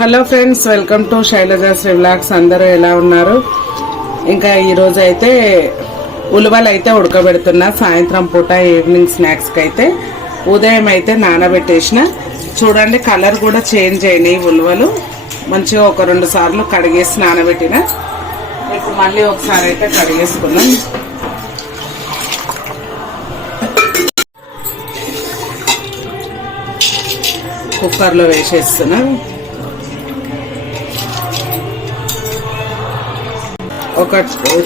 Hello friends welcome to Shailaja's relax అందరూ ఎలా ఉన్నారు? ఇంకా ఈరోజు అయితే ఉలువలు అయితే ఉడకబెడుతున్నా. సాయంత్రం పూట ఈవినింగ్ స్నాక్స్కి అయితే ఉదయం అయితే నానబెట్టేసిన. చూడండి కలర్ కూడా చేంజ్ అయినాయి ఉలువలు. మంచిగా ఒక రెండు సార్లు కడిగేసి నానబెట్టిన. ఇప్పుడు మళ్ళీ ఒకసారి అయితే కడిగేసుకున్నాం కుక్కర్లో వేసేస్తున్నాను ఒక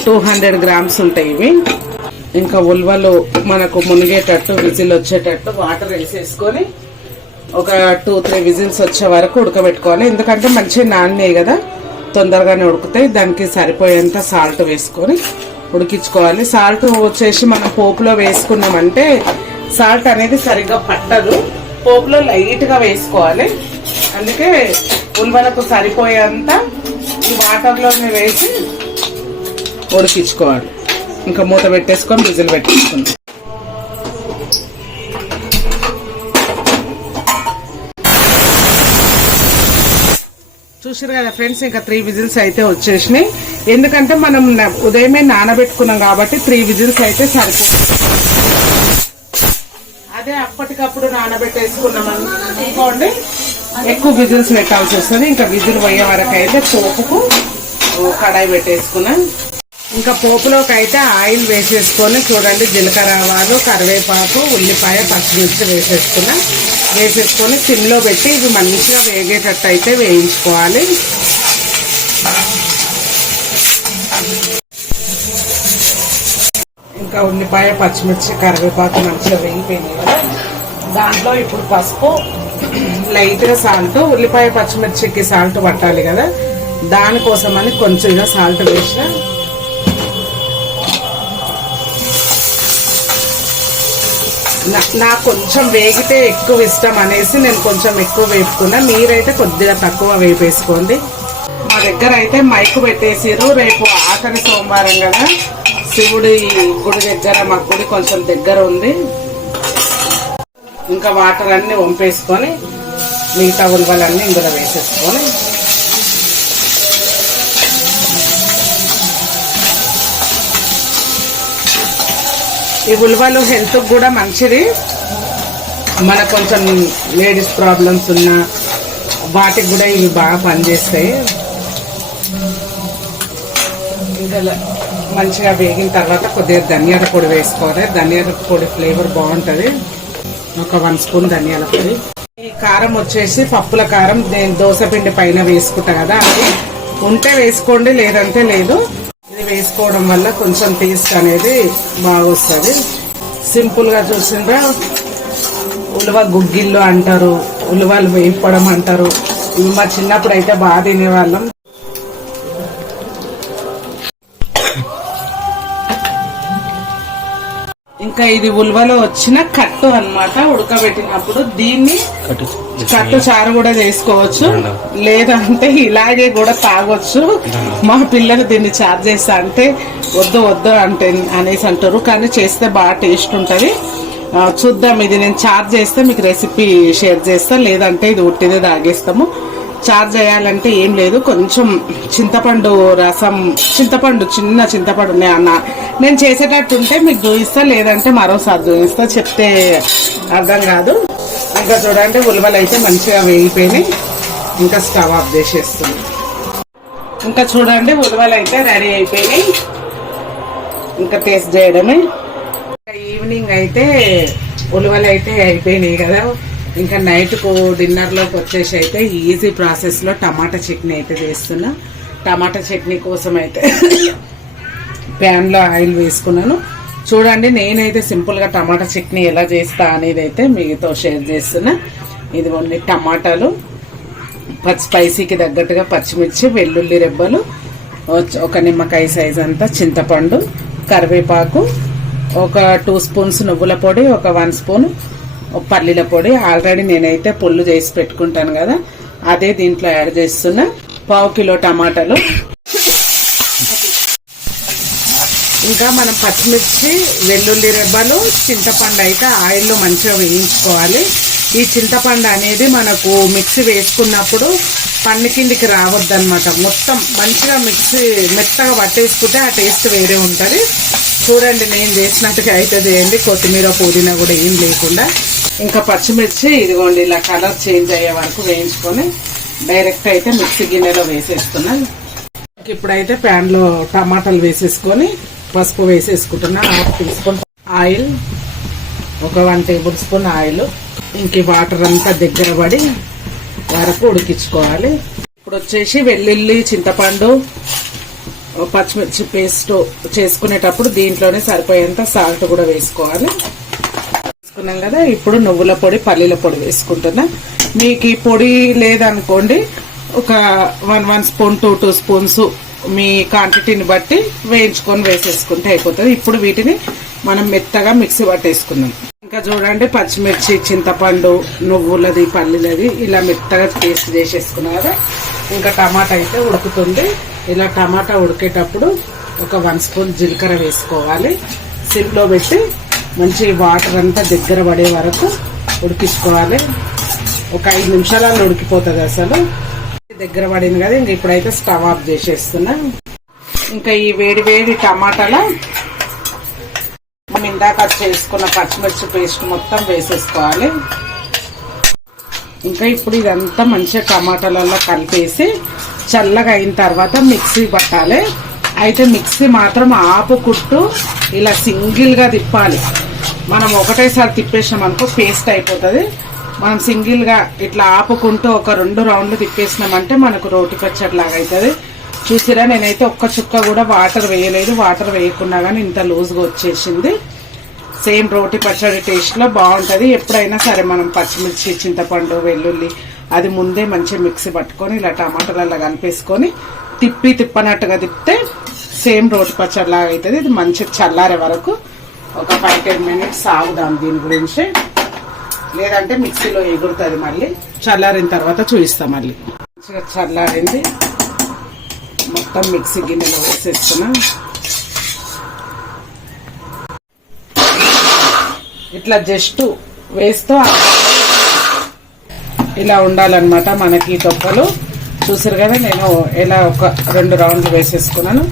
టూ హండ్రెడ్ గ్రామ్స్ ఉంటాయి ఇవి. ఇంకా ఉల్వలు మనకు మునిగేటట్టు విజిల్ వచ్చేటట్టు వాటర్ వేసేసుకొని ఒక టూ త్రీ విజిల్స్ వచ్చే వరకు ఉడకబెట్టుకోవాలి. ఎందుకంటే మంచిగా నాన్నే కదా తొందరగానే ఉడుకుతాయి. దానికి సరిపోయేంత సాల్ట్ వేసుకొని ఉడికించుకోవాలి. సాల్ట్ వచ్చేసి మనం పోపులో వేసుకున్నామంటే సాల్ట్ అనేది సరిగ్గా పట్టదు. పోపులో లైట్గా వేసుకోవాలి. అందుకే ఉల్వలకు సరిపోయేంత ఈ వాటర్లోనే వేసి ఉడికించుకోవాలి. ఇంకా మూత పెట్టేసుకొని విజిల్ పెట్టేసుకుందాం. చూసారు కదా ఫ్రెండ్స్ ఇంకా త్రీ విజిల్స్ అయితే వచ్చేసినాయి. ఎందుకంటే మనం ఉదయమే నానబెట్టుకున్నాం కాబట్టి త్రీ విజిల్స్ అయితే సరిపోతుంది. అదే అప్పటికప్పుడు నానబెట్టేసుకున్నాం అనుకోండి ఎక్కువ విజిల్స్ పెట్టాల్సి వస్తుంది. ఇంకా విజిల్ పోయే వరకు అయితే పోపుకు కడాయి పెట్టేసుకున్నాం. ఇంకా పోపులోకి అయితే ఆయిల్ వేసేసుకొని చూడండి జీలకర్ర ఆవాలు కరివేపాకు ఉల్లిపాయ పచ్చిమిర్చి వేసేసుకున్నాం. వేసేసుకొని సిమ్లో పెట్టి ఇవి మంచిగా వేగేటట్టు అయితే వేయించుకోవాలి. ఇంకా ఉల్లిపాయ పచ్చిమిర్చి కరివేపాకు మంచిగా వేగిపోయింది కదా. దాంట్లో ఇప్పుడు పసుపు లైట్గా సాల్ట్ ఉల్లిపాయ పచ్చిమిర్చికి సాల్ట్ పట్టాలి కదా. దానికోసమని కొంచెంగా సాల్ట్ వేసిన నాకు కొంచెం వేగితే ఎక్కువ ఇష్టం అనేసి నేను కొంచెం ఎక్కువ వేపుకున్నా. మీరైతే కొద్దిగా తక్కువ వేపేసుకోండి. మా దగ్గర అయితే మైకు పెట్టేసారు రేపు ఆఖరి సోమవారం కదా. శివుడి గుడి దగ్గర మా గుడి కొంచెం దగ్గర ఉంది. ఇంకా వాటర్ అన్ని వంపేసుకొని మిగతా ఉల్వలన్నీ ఇందులో వేసేసుకొని. ఈ ఉల్వలు హెల్త్ కూడా మంచిది. మన కొంచెం లేడీస్ ప్రాబ్లమ్స్ ఉన్నా వాటికి కూడా ఇవి బాగా పనిచేస్తాయి. ఇంకా మంచిగా వేగిన తర్వాత కొద్దిగా ధనియాల పొడి వేసుకోవాలి. ధనియాల పొడి ఫ్లేవర్ బాగుంటుంది. ఒక వన్ స్పూన్ ధనియాల పొడి. ఈ కారం వచ్చేసి పప్పుల కారం నేను దోశ పిండి పైన వేసుకుంటా కదా అది. ఉంటే వేసుకోండి లేదంటే లేదు. ఇది వేసుకోవడం వల్ల కొంచెం టేస్ట్ అనేది బాగా వస్తుంది సింపుల్గా చూసిండ్రా ఉలవ గుగ్గిళ్ళు అంటారు ఉలవలు వేపడం అంటారు. ఇవి మా చిన్నప్పుడు అయితే బాగా తినేవాళ్ళం. ఇంకా ఇది ఉలువలో వచ్చిన కట్టు అన్నమాట ఉడకబెట్టినప్పుడు దీన్ని కట్టు చారు కూడా చేసుకోవచ్చు. లేదంటే ఇలాగే కూడా తాగొచ్చు. మా పిల్లలు దీన్ని చారు చేస్తా అంటే వద్దు వద్దు అంటే అనేసి అంటారు. కానీ చేస్తే బాగా టేస్ట్ ఉంటది. చూద్దాం. ఇది నేను చార్జ్ చేస్తే మీకు రెసిపీ షేర్ చేస్తా. లేదంటే ఇది ఉట్టిదే తాగేస్తాము. చార్జ్ చేయాలంటే ఏం లేదు. కొంచెం చింతపండు రసం చింతపండు చిన్న చింతపండు ఉన్నాయి అన్న. నేను చేసేటట్టు ఉంటే మీకు చూపిస్తా లేదంటే మరోసారి చూపిస్తా చెప్తే అర్థం కాదు. ఇంకా చూడండి ఉలవలు అయితే మంచిగా వేగిపోయినాయి. ఇంకా స్టవ్ ఆఫ్ చేసేస్తుంది ఇంకా చూడండి ఉలవలు అయితే రెడీ అయిపోయినాయి. ఇంకా టేస్ట్ చేయడమే. ఇంకా ఈవినింగ్ అయితే ఉలవలు అయితే అయిపోయినాయి కదా. ఇంకా నైట్కు డిన్నర్లోకి వచ్చేసి అయితే ఈజీ ప్రాసెస్లో టమాటా చట్నీ అయితే చేస్తున్నా. టమాటా చట్నీ కోసం అయితే ప్యాన్లో ఆయిల్ వేసుకున్నాను. చూడండి నేనైతే సింపుల్గా టమాటా చట్నీ ఎలా చేస్తా అనేది అయితే మీతో షేర్ చేస్తున్నా. ఇది ఓన్లీ టమాటాలు. పచ్చి స్పైసీకి తగ్గట్టుగా పచ్చిమిర్చి వెల్లుల్లి రెబ్బలు ఒక- ఒక నిమ్మకాయ సైజ్ అంతా చింతపండు కరివేపాకు ఒక టూ స్పూన్స్ నువ్వుల పొడి ఒక వన్ స్పూన్ పల్లీల పొడి ఆల్రెడీ నేనైతే పొల్లు చేసి పెట్టుకుంటాను కదా అదే దీంట్లో యాడ్ చేస్తున్నా. పావు కిలో టమాటాలు. ఇంకా మనం పచ్చిమిర్చి వెల్లుల్లి రెబ్బలు చింతపండు అయితే ఆయిల్లో మంచిగా వేయించుకోవాలి. ఈ చింతపండు అనేది మనకు మిక్సీ వేసుకున్నప్పుడు పన్ను కిందికి రావద్దనమాట మొత్తం మంచిగా మిక్సీ మెత్తగా పట్టేసుకుంటే ఆ టేస్ట్ వేరే ఉంటుంది. చూడండి నేను చేసినట్టుగా అయితే చేయండి కొత్తిమీర పుదీనా కూడా ఏం లేకుండా. ఇంకా పచ్చిమిర్చి ఇదిగోండి ఇలా కలర్ చేంజ్ అయ్యే వరకు వేయించుకొని డైరెక్ట్ అయితే మిక్సీ గిన్నెలో వేసేస్తున్నాను ఇప్పుడైతే ప్యాన్లో టమాటాలు వేసేసుకొని పసుపు వేసేసుకుంటున్నా హాఫ్ టీ స్పూన్ ఆయిల్ ఒక వన్ టేబుల్ స్పూన్ ఆయిల్. ఇంక వాటర్ అంతా దగ్గర పడి వరకు ఉడికించుకోవాలి. ఇప్పుడు వచ్చేసి వెల్లుల్లి చింతపండు పచ్చిమిర్చి పేస్ట్ చేసుకునేటప్పుడు దీంట్లోనే సరిపోయేంత సాల్ట్ కూడా వేసుకోవాలి. వేసుకున్నాం కదా ఇప్పుడు నువ్వుల పొడి పల్లీల పొడి వేసుకుంటున్నా. మీకు ఈ పొడి లేదనుకోండి ఒక one one spoon two two spoons మీ క్వాంటిటీని బట్టి వేయించుకొని వేసేసుకుంటే అయిపోతుంది. ఇప్పుడు వీటిని మనం మెత్తగా మిక్సీ పట్టేసుకుందాం. ఇంకా చూడండి పచ్చిమిర్చి చింతపండు నువ్వులది పల్లీలది ఇలా మెత్తగా పేస్ట్ చేసేసుకున్నాం కదా. ఇంకా టమాటా అయితే ఉడుకుతుంది. ఇలా టమాటా ఉడికేటప్పుడు ఒక వన్ స్పూన్ జీలకర్ర వేసుకోవాలి. సిమ్లో పెట్టి మంచి వాటర్ అంతా దగ్గర పడే వరకు ఉడికించుకోవాలి. ఒక ఐదు నిమిషాలలో ఉడికిపోతుంది అసలు. దగ్గర పడింది కదా ఇంక ఇప్పుడైతే స్టవ్ ఆఫ్ చేసేస్తున్నా. ఇంకా ఈ వేడి వేడి టమాటాల మనం ఇందాక చేసుకున్న పచ్చిమిర్చి పేస్ట్ మొత్తం వేసేసుకోవాలి. ఇంకా ఇప్పుడు ఇదంతా మంచిగా టమాటాలలో కలిపేసి చల్లగా అయిన తర్వాత మిక్సీ పట్టాలి. అయితే మిక్సీ మాత్రం ఆపుకుంటూ ఇలా సింగిల్గా తిప్పాలి. మనం ఒకటేసారి తిప్పేసినామనుకో అనుకో పేస్ట్ అయిపోతుంది. మనం సింగిల్గా ఇట్లా ఆపుకుంటూ ఒక రెండు రౌండ్లు తిప్పేసినామంటే మనకు రోటి పచ్చడిలాగా అవుతుంది చూసిరా నేనైతే ఒక్క చుక్క కూడా వాటర్ వేయలేదు. వాటర్ వేయకుండా కానీ ఇంత లూజ్గా వచ్చేసింది. సేమ్ రోటి పచ్చడి టేస్ట్లో బాగుంటుంది. ఎప్పుడైనా సరే మనం పచ్చిమిర్చి చింతపండు వెల్లుల్లి అది ముందే మంచిగా మిక్సీ పట్టుకొని ఇలా టమాటాలలో కలిపేసుకొని తిప్పి తిప్పనట్టుగా తిప్పితే సేమ్ రోటి పచ్చడిలాగా అవుతుంది ఇది మంచిగా చల్లారే వరకు ఒక ఫైవ్ టెన్ మినిట్స్ ఆగుదాం దీని గురించి. లేదంటే మిక్సీలో ఎగురుతుంది మళ్ళీ. చల్లారిన తర్వాత చూపిస్తాం మళ్ళీ. మంచిగా చల్లారింది. మొత్తం మిక్సీ గిన్నెలో వేసేస్తున్నా. ఇట్లా జస్ట్ వేస్తూ. ఇలా ఉండాలన్నమాట మనకి తొక్కలు. చూసారు కదా నేను ఇలా ఒక రెండు రౌండ్లు వేసేసుకున్నాను.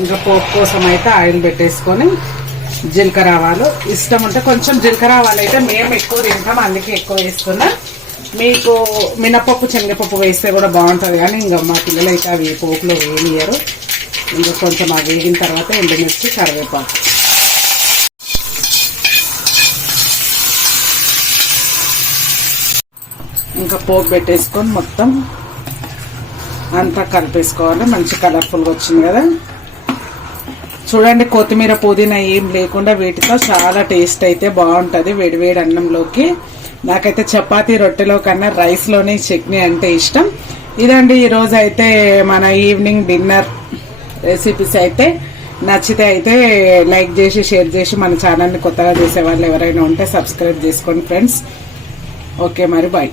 ఇంకా పోపు కోసం అయితే ఆయిల్ పెట్టేసుకొని జీలకర్ర ఆవాలు. ఇష్టం ఉంటే కొంచెం జీలకర్ర ఆవాలు అయితే మేము ఎక్కువ తింటాం అందుకే ఎక్కువ వేస్తున్నా. మీకు మినపప్పు శనగపప్పు వేస్తే కూడా బాగుంటుంది కానీ ఇంకా మా పిల్లలు అయితే అవి పోపులో వేయనియరు. ఇంకా కొంచెం అవి వేగిన తర్వాత ఎండుమిర్చి కరివేపాకు. ఇంకా పోపు పెట్టేసుకొని మొత్తం అంతా కలిపేసుకోవాలి. మంచి కలర్ఫుల్గా వచ్చింది కదా. చూడండి కొత్తిమీర పుదీనా ఏం లేకుండా వీటితో చాలా టేస్ట్ అయితే బాగుంటుంది వేడివేడి అన్నంలోకి. నాకైతే చపాతీ రొట్టెలో కన్నా రైస్లోనే చట్నీ అంటే ఇష్టం. ఇదండి ఈరోజు అయితే మన ఈవినింగ్ డిన్నర్ రెసిపీస్ అయితే. నచ్చితే అయితే లైక్ చేసి షేర్ చేసి మన ఛానల్ని కొత్తగా చేసే వాళ్ళు ఎవరైనా ఉంటే సబ్స్క్రైబ్ చేసుకోండి ఫ్రెండ్స్. ఓకే మరి బాయ్.